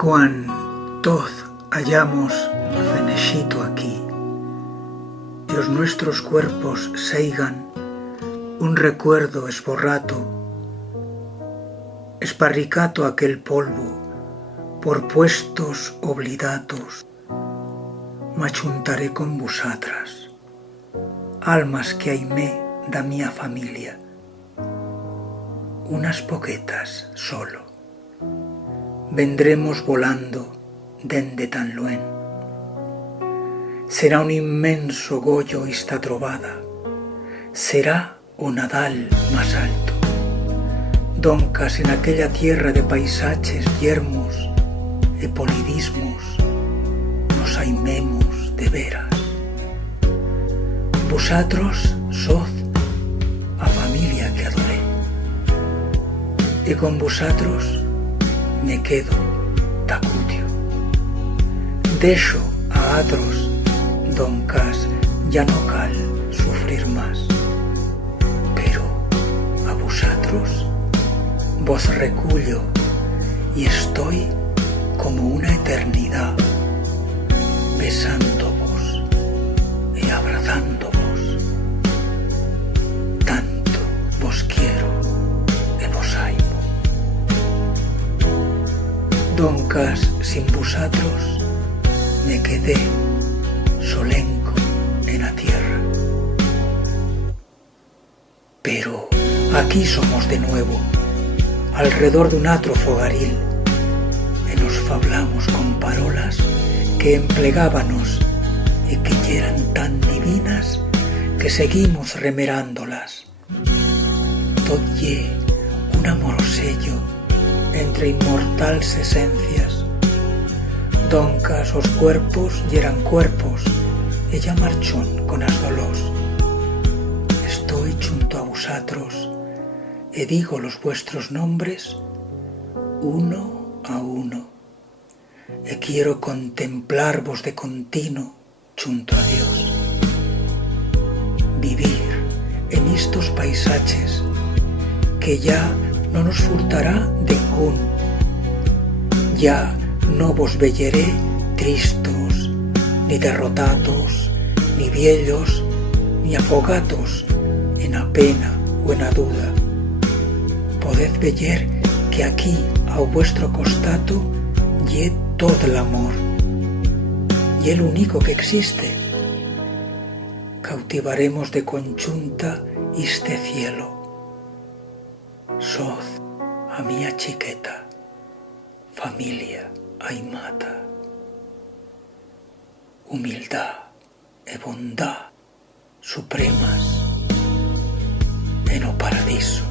quan toz hallamos cenexito aquí e os nuestros cuerpos seigan un recuerdo esborrato, esparricato aquel polvo por puestos oblidatos, m'achuntaré con vosatras, almas que aimé da mía familia, unas poquetas solo. Vendremos volando dende tan luén. Será un inmenso gollo esta trovada, será o Nadal más alto. Doncas en aquella tierra de paisaches yermos e polidismos nos aimemos de veras. Vosatros soz a familia que adoré, e con vosatros me quedo tacutio. Deixo a atros, doncas, ya no cal sufrir más, pero a vosatros vos recullo y estoy como una eternidad besándoos y abrazándoos. Tanto vos quiero e vos aimo. Doncas, sin vosatros me quedé solenco en la tierra. Pero aquí somos de nuevo, alrededor dun atro fogaril, e nos fablamos con parolas que emplegábanos e que yeran tan divinas que seguimos remerándolas. Tot ye un amorosello entre inmortals esencias. Doncas os cuerpos yeran cuerpos, ella marchón con as dolós. Estoy junto a vosatros e digo los vuestros nombres uno a uno, e quiero contemplarvos de continuo junto a Dios. Vivir en estos paisaches que ya no nos furtará dengún. Ya no vos velleré tristos, ni derrotados, ni viellos, ni afogatos en a pena o en a duda. Poded veller que aquí ao vuestro costato ye todo el amor, y el único que existe. Cautivaremos de conchunta este cielo. Soz a mía chiqueta, familia aimata, humildad e bondad supremas en o paradiso.